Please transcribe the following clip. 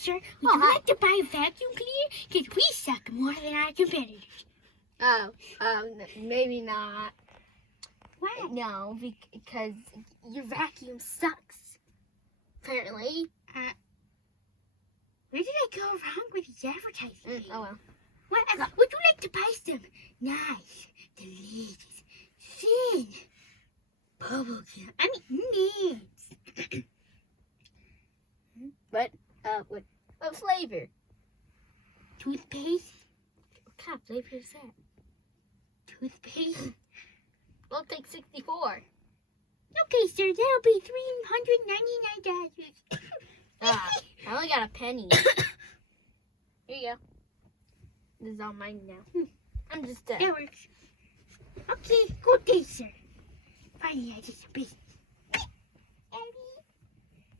sir. Would you like to buy a vacuum cleaner? Because we suck more than our competitors. Maybe not. Why? No, because your vacuum sucks. Apparently. Where did I go wrong with these advertising? Oh well. Would you like to buy some nice, delicious, thin bubble gum? I mean, mints. What flavor? Toothpaste? What kind of flavor is that? Toothpaste? We'll take 64. Okay, sir, that'll be $399. I only got a penny. Here you go. This is all mine now. I'm just That works. Okay, good day, sir. Finally, I did some business.